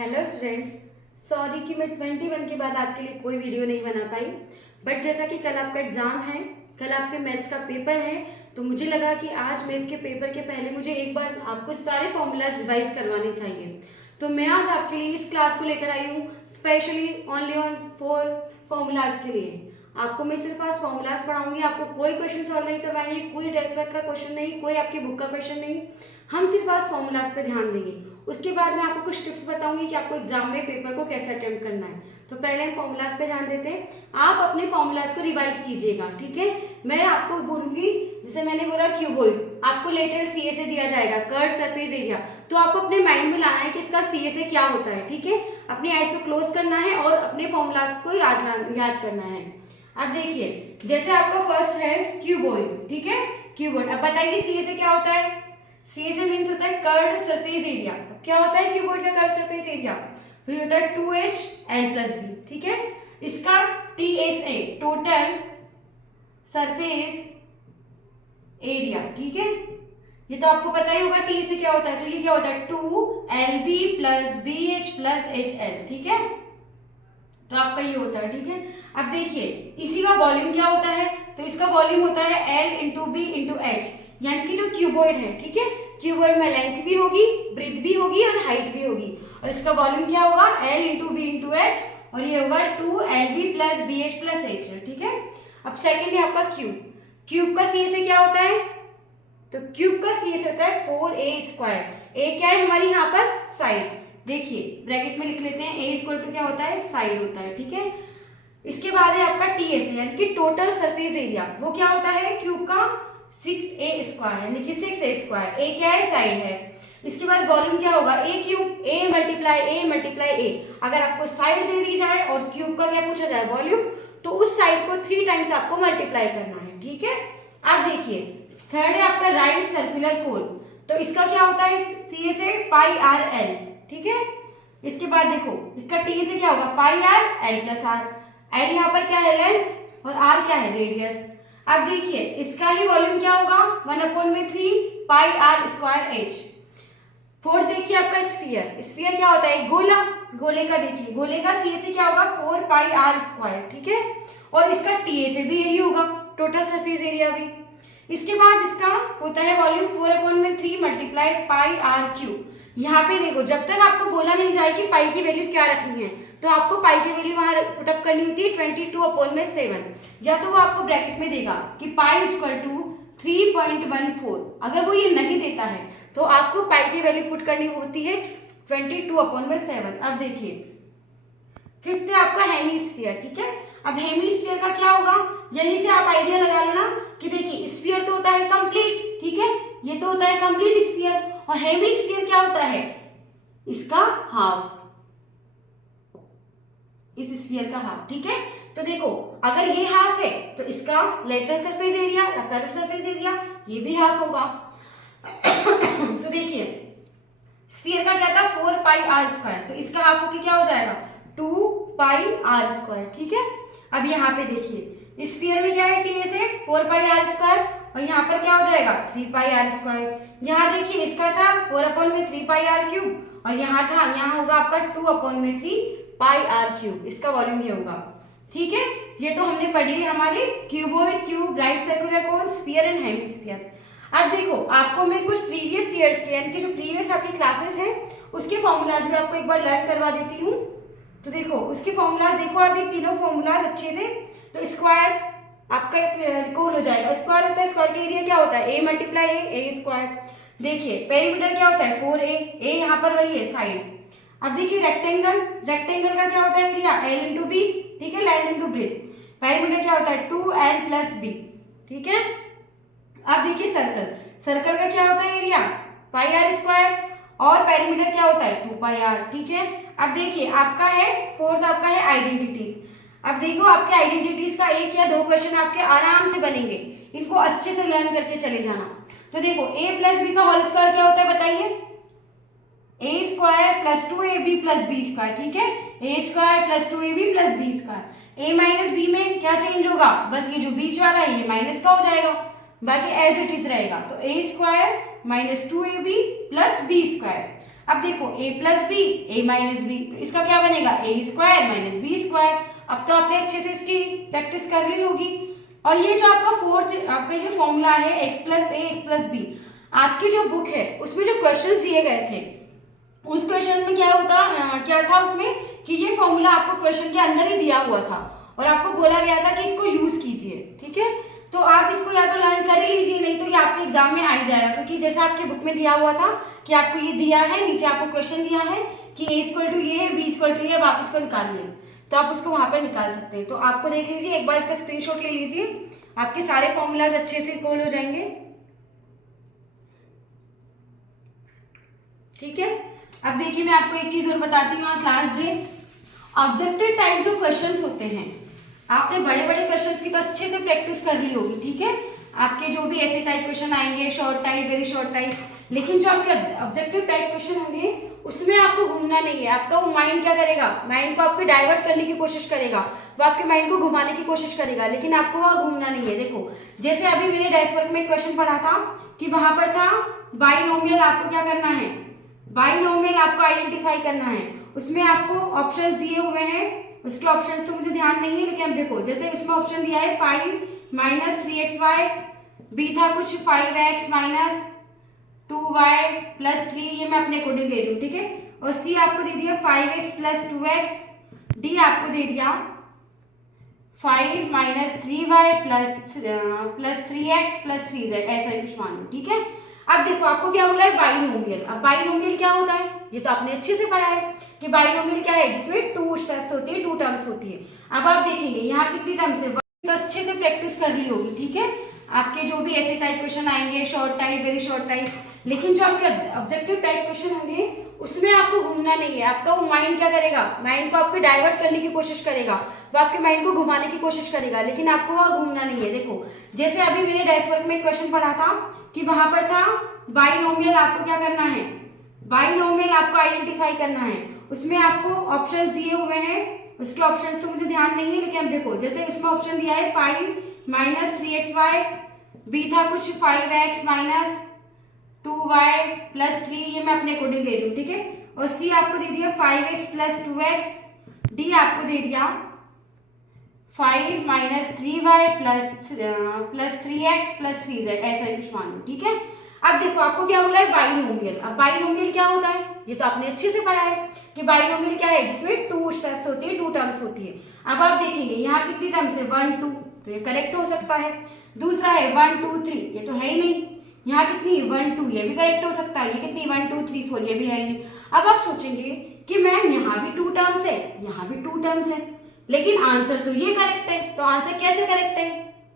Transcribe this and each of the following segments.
Hello students, sorry कि मैं 21 के बाद आपके लिए कोई वीडियो नहीं बना पाई। बट जैसा कि कल आपका एग्ज़ाम है, कल आपके मैथ्स का पेपर है, तो मुझे लगा कि आज मैथ के पेपर के पहले मुझे एक बार आपको सारे फॉर्मूलाज रिवाइज करवाने चाहिए। तो मैं आज आपके लिए इस क्लास को लेकर आई हूँ स्पेशली ओनली ऑन 4 फॉर्मूलाज के लिए। आपको मैं सिर्फ आज फॉर्मूलाज पढ़ाऊंगी, आपको कोई क्वेश्चन सॉल्व नहीं करवाएंगे, कोई टेस्ट वर्क का क्वेश्चन नहीं, कोई आपकी बुक का क्वेश्चन नहीं। हम सिर्फ आज फॉर्मूलाज पे ध्यान देंगे। उसके बाद मैं आपको कुछ टिप्स बताऊंगी कि आपको एग्जाम में पेपर को कैसे अटेम्प्ट करना है। तो पहले हम फॉर्मूलाज पे ध्यान देते हैं। आप अपने फॉर्मूलाज को रिवाइज कीजिएगा, ठीक है। मैं आपको बोलूंगी, जैसे मैंने बोला क्यूबॉइड, आपको लेटरल सीए से दिया जाएगा कर्व सरफेस एरिया, तो आपको अपने माइंड में लाना है कि इसका सीए से क्या होता है, ठीक है। अपनी आइज को क्लोज करना है और अपने फॉर्मूलाज को याद करना है। अब देखिए, जैसे आपका फर्स्ट है क्यूबॉइड, ठीक है, क्यूबॉइड। अब बताइए सीए से क्या होता है। सीए से मीन्स होता है कर्व्ड सरफेस एरिया। क्या होता है क्यूबॉइड का कर्व्ड सरफेस एरिया? तो ये होता है 2HL+B, ठीक है। इसका TSA टोटल सरफेस एरिया, ठीक है। ये तो आपको पता ही होगा टी से क्या होता है। तो ये क्या होता है 2LB + BH + HL, ठीक है। तो आपका ये होता है, ठीक है। अब देखिए इसी का वॉल्यूम क्या होता है, तो इसका वॉल्यूम होता है L × B × H, यानी कि जो क्यूबॉइड है, ठीक है। क्यूबॉइड में लेंथ भी होगी, ब्रेथ भी होगी और हाइट भी होगी, और इसका वॉल्यूम क्या होगा L × B × H, और ये होगा 2LB + BH + HL, ठीक है। अब सेकंड है आपका क्यूब। क्यूब का सी से क्या होता है, तो क्यूब का सी होता है 4A²। ए क्या है हमारी यहाँ पर साइड, देखिए ब्रैकेट में लिख लेते हैं। ए = क्या होता है, साइड होता है, ठीक है। इसके बाद है आपका टीएस यानी कि टोटल सरफेस एरिया। वो क्या होता है क्यूब का 6A² यानी कि 6A²। ए क्या है, साइड है। इसके बाद वॉल्यूम क्या होगा, A क्यूब, A × A। अगर आपको साइड दे दी जाए और क्यूब का क्या पूछा जाए, वॉल्यूम, तो उस साइड को 3 टाइम्स आपको मल्टीप्लाई करना है, ठीक है। अब देखिए थर्ड है आपका राइट सर्कुलर कोन। तो इसका क्या होता है सी से πRL, ठीक है। इसके बाद देखो इसका टी से क्या होगा πRL+R। एल यहाँ पर क्या है, लेंथ, और आर क्या है, रेडियस। अब देखिए इसका ही वॉल्यूम क्या होगा 1/3 πr²H। फोर्थ देखिए आपका स्फीयर। स्फीयर क्या होता है, गोला। गोले का देखिए, गोले का सी से क्या होगा 4 πr², ठीक है। और इसका टी से भी यही होगा, टोटल सरफेस एरिया भी। इसके बाद इसका होता है वॉल्यूम 4/3 × πr³। यहाँ पे देखो जब तक आपको बोला नहीं जाए कि पाई की वैल्यू क्या रखनी है, तो आपको पाई की वैल्यू वहां पुटअप करनी होती है 22/7, या तो वो आपको ब्रैकेट में देगा कि पाई = 3.14। अगर वो ये नहीं देता है तो आपको पाई की वैल्यू पुट करनी होती है 22/7। अब देखिए फिफ्थ है आपका हेमीस्फीयर, ठीक है। अब हेमीस्फीयर का क्या होगा, यहीं से आप आइडिया लगा लेना कि देखिए स्फीयर तो होता है कंप्लीट, ठीक है, ये तो होता है कंप्लीट स्फीयर, और हेमीस्फीयर क्या होता है, इसका हाफ, इस स्फीयर का हाफ, ठीक है। तो देखो अगर ये हाफ है तो इसका लेटरल सरफेस एरिया या कर्व सरफेस एरिया ये भी हाफ होगा। तो देखिए स्फीयर का क्या था 4 πr², तो इसका हाफ होके क्या हो जाएगा 2 πr², ठीक है। अब यहाँ पे देखिए स्फीयर में क्या है, टी से 4 πr², और यहाँ पर क्या हो जाएगा 3 πr²। यहाँ देखिए इसका था 4/3 πr³, और यहाँ था, यहाँ होगा आपका 2/3 πr³। इसका वॉल्यूम ये होगा, ठीक है। ये तो हमने पढ़ ली हमारे cuboid, cube, right circular cone, sphere and hemisphere. अब देखो आपको मैं कुछ प्रीवियस ईयर्स के यानी कि जो प्रीवियस आपकी क्लासेस हैं उसके फॉर्मूलाज भी आपको एक बार लर्न करवा देती हूँ। तो देखो उसके फॉर्मूलाज देखो आप, ये तीनों फॉर्मूलाज अच्छे से। तो स्क्वायर आपका एक रिकॉल हो जाएगा, स्क्वायर होता है, स्क्वायर का एरिया क्या होता है A × A²। देखिए पेरीमीटर क्या होता है 4A, A यहाँ पर वही है साइड। अब देखिए रेक्टेंगल, रेक्टेंगल का क्या होता है एरिया L × B, ठीक है, लेंथ × ब्रेथ। पेरीमीटर क्या होता है 2L + B, ठीक है। अब देखिए सर्कल, सर्कल का क्या होता है एरिया πr², और पेरीमीटर क्या होता है 2πr, ठीक है। अब देखिए आपका है फोर्थ, आपका है आइडेंटिटीज। अब देखो आपके आइडेंटिटीज का 1 या 2 क्वेश्चन आपके आराम से बनेंगे, इनको अच्छे से लर्न करके चले जाना। तो देखो a + b का होल स्क्वायर क्या होता है बताइए, A² + 2AB + B², ठीक है। A² + 2AB + B²। a - b में क्या चेंज होगा, बस ये जो बीच वाला है ये माइनस का हो जाएगा, बाकी एज इट इज रहेगा। तो A² - 2AB + B²। अब देखो a plus B a minus B, तो इसका क्या बनेगा a square minus B square. अब तो आपने अच्छे से इसकी प्रैक्टिस कर ली होगी। और ये जो आपका फोर्थ आपका जो फॉर्मूला है x प्लस ए एक्स प्लस बी, आपकी जो बुक है उसमें जो क्वेश्चंस दिए गए थे उस क्वेश्चन में क्या था उसमें कि ये फॉर्मूला आपको क्वेश्चन के अंदर ही दिया हुआ था और आपको बोला गया था कि इसको यूज कीजिए। ठीक है, तो आप इसको या तो लर्न कर ही लीजिए, नहीं तो ये आपके एग्जाम में आ ही जाएगा, क्योंकि जैसा आपके बुक में दिया हुआ था कि आपको ये दिया है, नीचे आपको क्वेश्चन दिया है कि a इक्वल टू ये है, b इक्वल टू ये है, आप इसको निकालिए, तो आप उसको वहां पर निकाल सकते हैं। तो आपको देख लीजिए, एक बार इसका स्क्रीनशॉट ले लीजिए, आपके सारे फॉर्मूलाज अच्छे से कॉल हो जाएंगे। ठीक है, अब देखिए मैं आपको एक चीज और बताती हूँ, आज लास्ट डे। ऑब्जेक्टिव टाइप जो क्वेश्चंस होते हैं, आपने बड़े बड़े क्वेश्चंस की तो अच्छे से प्रैक्टिस कर ली होगी। ठीक है, आपके जो भी ऐसे टाइप क्वेश्चन आएंगे, short type, very short type, लेकिन जो आपके ऑब्जेक्टिव टाइप क्वेश्चन होंगे उसमें आपको घूमना नहीं है। आपका वो माइंड क्या करेगा, माइंड को आपके डाइवर्ट करने की कोशिश करेगा, वो आपके माइंड को घुमाने की कोशिश करेगा, लेकिन आपको वहाँ घूमना नहीं है। देखो जैसे अभी मैंने डेस्क वर्क में एक क्वेश्चन पढ़ा था कि वहां पर था बाइनोमियल, आपको क्या करना है, बाइनोमियल आपको आइडेंटिफाई करना है। उसमें आपको ऑप्शंस दिए हुए हैं, उसके ऑप्शंस तो मुझे ध्यान नहीं है, लेकिन अब देखो जैसे उसमें ऑप्शन दिया है 5 माइनस 3xy, बी था कुछ 5x माइनस 2y प्लस 3, ये मैं अपने अकॉर्डिंग दे रही हूँ। ठीक है, और सी आपको दे दिया 5x प्लस 2x, डी आपको दे दिया 5 minus 3y plus 3x plus 3z, ऐसा ही कुछ मान लो। ठीक है, अब देखो आपको क्या बोला है बाइनोमियल। अब बाइनोमियल क्या होता है, ये तो आपने अच्छे से पढ़ा है कि बाइनोमियल क्या है, जिसमें 2 स्टेप्स होती है, 2 टर्म्स होती है। अब आप देखेंगे यहाँ कितनी टर्म्स है, तो अच्छे से प्रैक्टिस कर ली होगी। ठीक है, आपके जो भी ऐसे टाइप क्वेश्चन आएंगे, short type, very short type, लेकिन जो आपके ऑब्जेक्टिव टाइप क्वेश्चन होंगे उसमें आपको घूमना नहीं है। आपका वो माइंड क्या करेगा, माइंड को आपके डाइवर्ट करने की कोशिश करेगा, वो आपके माइंड को घुमाने की कोशिश करेगा, लेकिन आपको वहाँ घूमना नहीं है। देखो जैसे अभी मैंने डेस्क वर्क में एक क्वेश्चन पढ़ा था कि वहां पर था बाइनोमियल, आपको क्या करना है, बाइनोमियल आपको आइडेंटिफाई करना है। उसमें आपको ऑप्शंस दिए हुए हैं, उसके ऑप्शंस तो मुझे ध्यान नहीं है, लेकिन अब देखो जैसे उसमें ऑप्शन दिया है 5 माइनस 3xy, बी था कुछ 5x माइनस 2y प्लस 3, ये मैं अपने अकॉर्डिंग दे रही हूँ। ठीक है, और सी आपको दे दिया 5x प्लस 2x, डी आपको दे दिया 5 minus 3y plus 3x plus 3z, ऐसा ही कुछ मान लो। ठीक है, अब देखो आपको क्या बोला है बाइनोमियल। अब बाइनोमियल क्या होता है, ये तो आपने अच्छे से पढ़ा है कि बाइनोमियल क्या है, जिसमें 2 स्टेप्स होती है, 2 टर्म्स होती है। अब आप देखेंगे यहाँ कितनी टर्म्स है, 1 2, तो ये करेक्ट हो सकता है। दूसरा है 1 2 3, ये तो है ही नहीं। यहाँ कितनी 1 2, ये भी करेक्ट हो सकता है। ये कितनी 1 2 3 4, ये भी है ही नहीं। अब आप सोचेंगे कि मैम यहाँ भी 2 टर्म्स है, यहाँ भी 2 टर्म्स है, लेकिन आंसर तो ये करेक्ट है, तो आंसर कैसे करेक्ट है।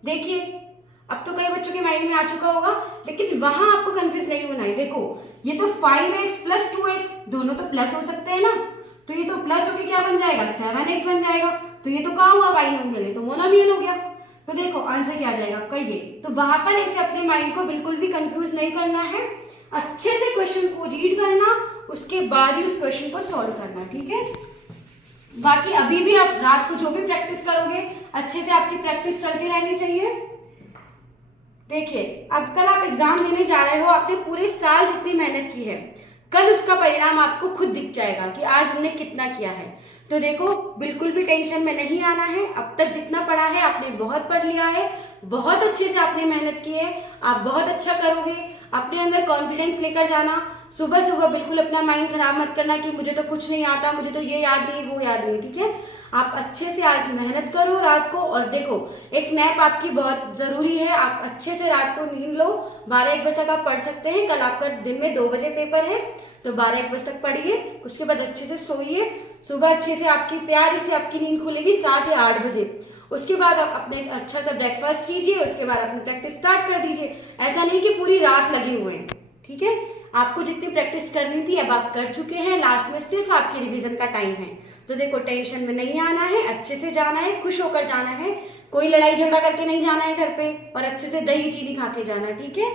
देखिए अब तो कई बच्चों के माइंड में आ चुका होगा, लेकिन वहां आपको कंफ्यूज नहीं होना है। देखो ये तो 5x प्लस 2x, दोनों तो प्लस हो सकते हैं ना, तो ये तो प्लस होके क्या बन जाएगा, 7x बन जाएगा। तो ये तो कहाँ हुआ बाइनोमियल, तो मोनोमियल हो गया। तो देखो आंसर क्या आ जाएगा आपका ये। तो वहां पर इसे अपने माइंड को बिल्कुल भी कंफ्यूज नहीं करना है, अच्छे से क्वेश्चन को रीड करना, उसके बाद ही उस क्वेश्चन को सॉल्व करना। ठीक है, बाकी अभी भी आप रात को जो भी प्रैक्टिस करोगे अच्छे से आपकी प्रैक्टिस चलती रहनी चाहिए। देखिए अब कल आप एग्जाम देने जा रहे हो, आपने पूरे साल जितनी मेहनत की है, कल उसका परिणाम आपको खुद दिख जाएगा कि आज हमने कितना किया है। तो देखो बिल्कुल भी टेंशन में नहीं आना है। अब तक जितना पढ़ा है आपने बहुत पढ़ लिया है, बहुत अच्छे से आपने मेहनत की है, आप बहुत अच्छा करोगे। अपने अंदर कॉन्फिडेंस लेकर जाना, सुबह सुबह बिल्कुल अपना माइंड खराब मत करना कि मुझे तो कुछ नहीं आता, मुझे तो ये याद नहीं वो याद नहीं। ठीक है, आप अच्छे से आज मेहनत करो रात को, और देखो एक नैप आपकी बहुत जरूरी है। आप अच्छे से रात को नींद लो, 12-1 बजे तक आप पढ़ सकते हैं। कल आपका दिन में 2 बजे पेपर है, तो 12-1 बजे तक पढ़िए, उसके बाद अच्छे से सोइए। सुबह अच्छे से आपकी प्यारी से आपकी नींद खुलेगी 7 या 8 बजे। उसके बाद आप अपने अच्छा सा ब्रेकफास्ट कीजिए, उसके बाद अपनी प्रैक्टिस स्टार्ट कर दीजिए। ऐसा नहीं कि पूरी रात लगे हुए हैं। ठीक है, आपको जितनी प्रैक्टिस करनी थी अब आप कर चुके हैं, लास्ट में सिर्फ आपकी रिवीजन का टाइम है। तो देखो टेंशन में नहीं आना है, अच्छे से जाना है, खुश होकर जाना है, कोई लड़ाई झगड़ा करके नहीं जाना है घर पे, और अच्छे से दही चीनी खा के जाना। ठीक है,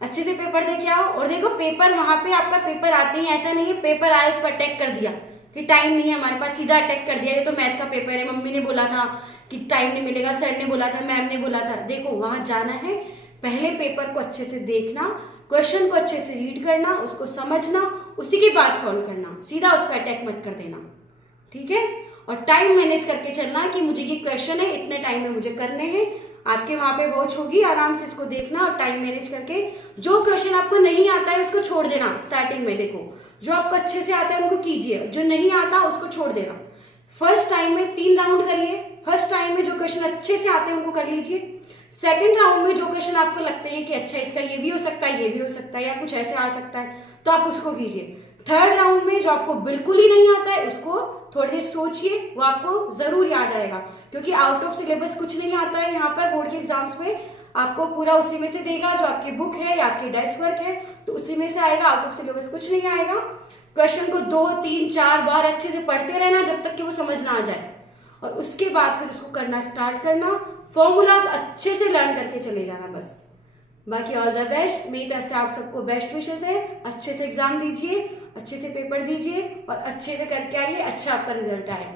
अच्छे से पेपर दे के आओ। और देखो पेपर वहां पे आपका पेपर आते ही ऐसा नहीं है पेपर आया उस पर अटैक कर दिया कि टाइम नहीं है हमारे पास, सीधा अटैक कर दिया ये तो मैथ का पेपर है, मम्मी ने बोला था कि टाइम नहीं मिलेगा, सर ने बोला था, मैम ने बोला था। देखो वहां जाना है, पहले पेपर को अच्छे से देखना, क्वेश्चन को अच्छे से रीड करना, उसको समझना, उसी के बाद सॉल्व करना, सीधा उस पर अटैक मत कर देना, ठीक है। और टाइम मैनेज करके चलना कि मुझे ये क्वेश्चन है, इतने टाइम में मुझे करने हैं। आपके वहां पे वॉच होगी, आराम से इसको देखना और टाइम मैनेज करके जो क्वेश्चन आपको नहीं आता है उसको छोड़ देना। स्टार्टिंग में देखो, जो आपको अच्छे से आता है उनको कीजिए, जो नहीं आता उसको छोड़ देना। फर्स्ट टाइम में 3 राउंड करिए। फर्स्ट टाइम में जो क्वेश्चन अच्छे से आते हैं उनको कर लीजिए। सेकंड राउंड में जो क्वेश्चन आपको लगते हैं कि अच्छा इसका ये भी हो सकता है, ये भी हो सकता है, या कुछ ऐसे आ सकता है, तो आप उसको कीजिए। थर्ड राउंड में जो आपको बिल्कुल ही नहीं आता है उसको थोड़ी देर सोचिए, वो आपको जरूर याद आएगा, क्योंकि आउट ऑफ सिलेबस कुछ नहीं आता है। यहाँ पर बोर्ड के एग्जाम्स में आपको पूरा उसी में से देगा, जो आपकी बुक है या आपकी डेस्क वर्क है तो उसी में से आएगा, आउट ऑफ सिलेबस कुछ नहीं आएगा। क्वेश्चन को 2, 3, 4 बार अच्छे से पढ़ते रहना जब तक कि वो समझ ना आ जाए, और उसके बाद फिर उसको करना स्टार्ट करना। फॉर्मूलाज अच्छे से लर्न करके चले जाना बस। बाकी ऑल द बेस्ट। मेरी तरफ से आप सबको बेस्ट विशेस है। अच्छे से एग्जाम दीजिए, अच्छे से पेपर दीजिए और अच्छे से करके आइए, अच्छा आपका रिजल्ट आए।